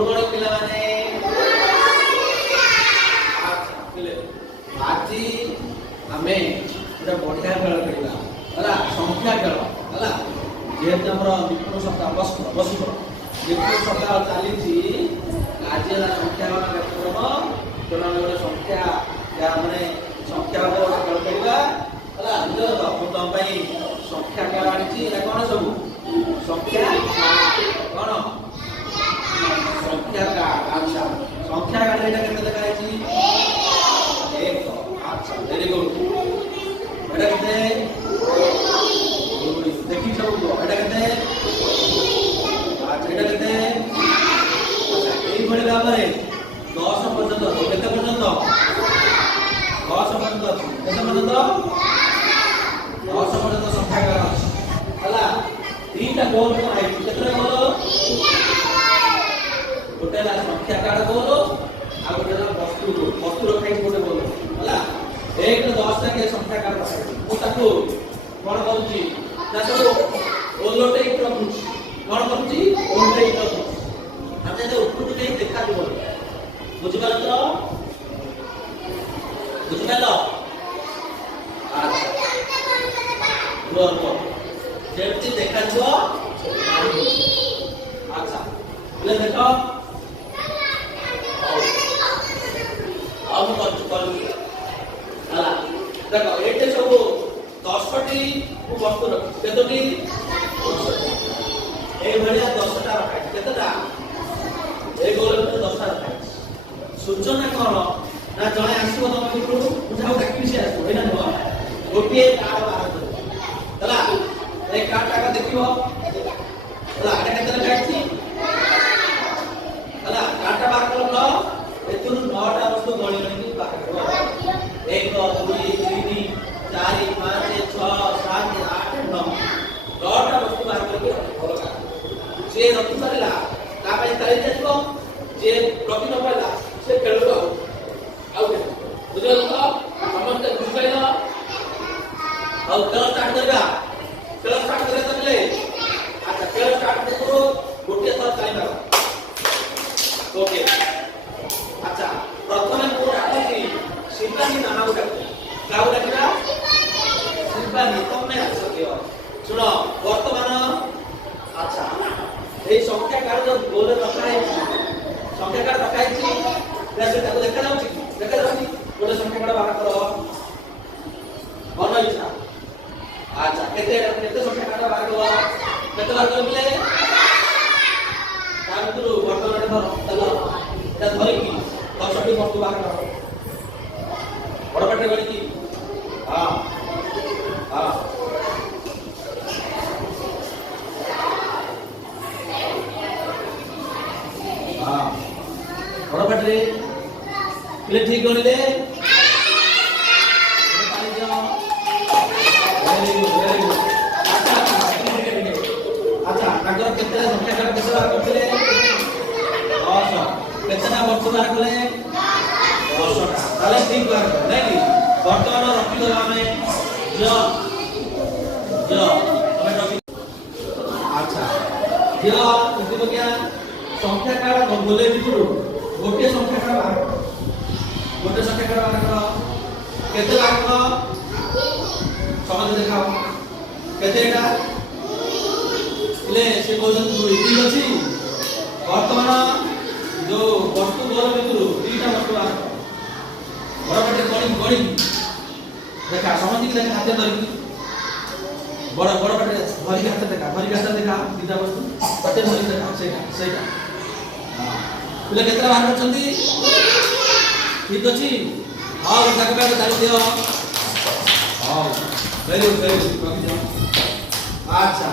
good morning पिला माने आज हमें गोटे बढ़िया खेल खेलला हला संख्या खेल हला जेहेतु हमर विपुल सप्ताह बसुर विपुल सप्ताह चली आज संख्या कार्यक्रम गोटे संख्या माने संख्या खेल खेलला हला तुम संख्या खेल आनी कौन सब संख्या कौन संख्या का अच्छा संख्या का डेटा केते देखा है एक अच्छा वेरी गुड बेटा केते देखि सब को बेटा केते अच्छा बेटा केते अच्छा एई भली भाव रे 10 पर्यंत केते पर्यंत 10 पर्यंत केते पर्यंत 10 पर्यंत संख्या का हला तीनटा गोल है केते गोल गोटे संख्या कार्ड बोलो आ गोटे वस्तु रखाई गोटे बोलो हला 1 ରୁ 10 तक संख्या कार्ड रखाई मु ताको कोन कहूची ना सब ओलोटे रखुची कोन कहूची ओलोटे रखुची हमने तो उठुट नहीं देखा दिबो बुझि पाल तो बुझि पाल अच्छा रो जेमती देखा दिबो अच्छा ले देखो अब कर हला देखो एटे सब 10टी वस्तु रख केतोटी ए भलिया 10टा रखाई केतटा ए गोल में 10टा रखाई सूचना कोन ना जणे आसीबो तम भितरु बुझाओ डाकी से आसीबो एना न गोटिए कार्ड बाहर कर हला ए कार्ड का देखिबो हला एटा केतटा काटछि हला कार्ड बाहर करलो एतुरु 9टा वस्तु गणी गणी बाहर कर 1 2 3 4 5 6 7 8 9 9टा वस्तु बाहर करके भरका जे रखि परला ता पय ताली देबो जे रखि न परला से खेलबो आउट बुझलो तो समस्त बुझाइलो और खेल स्टार्ट करबा तबले अच्छा खेल स्टार्ट करो गोटे थर टाइम मारो ओके अच्छा प्रथमे को डाकि शिल्पानी नाम को डाकि काउ डाकिरा शिल्पानी तमे आसो सुनो वर्तमान अच्छा ए संख्या कार्ड जो गोल रखा है संख्या कार्ड रखा है वैसे ताको देखा जाउची गोटे संख्या कार्ड बाहर करो मन इच्छा अच्छा केते संख्या कार्ड बाहर करो केते बाहर करले ता भितरु वर्तमान धर चलो এটা ধরে কি 10টি বস্তু বাহার করো বড় পাটে গড়ি কি हां हां हां বড় পাটে প্লে ঠিক গণিলে পানি দাও ভেরি গুড আচ্ছা তাগর কেতে সংখ্যা কার কেতে বার করতে 10 केतना वर्ष बार कले 10टा ताले ठीक बार नहीं कि वर्तमान रखि दो हमें ज हमें रखि अच्छा ज कितो क्या संख्या कार्ड बोले भितरु गोटे संख्या कार्ड बाहर गोटे संख्या कार्ड बाहर करो केते बाहर करो समझ देखाओ केतेटा ले से कोजन ठीक अछि वर्तमान जो वस्तु गोल भितरु तीटा वस्तु आ बड़ बड़ गणी देखा समझ की देखा हाथ धरि बड़ बड़ बड़ भरी हाथ देखा तीटा वस्तु पटे धरि देखा सेटा हां तुले केतरा बाहर करछंती ठीक अछि हां ताको पे ताली दियो हां वेरी गुड अच्छा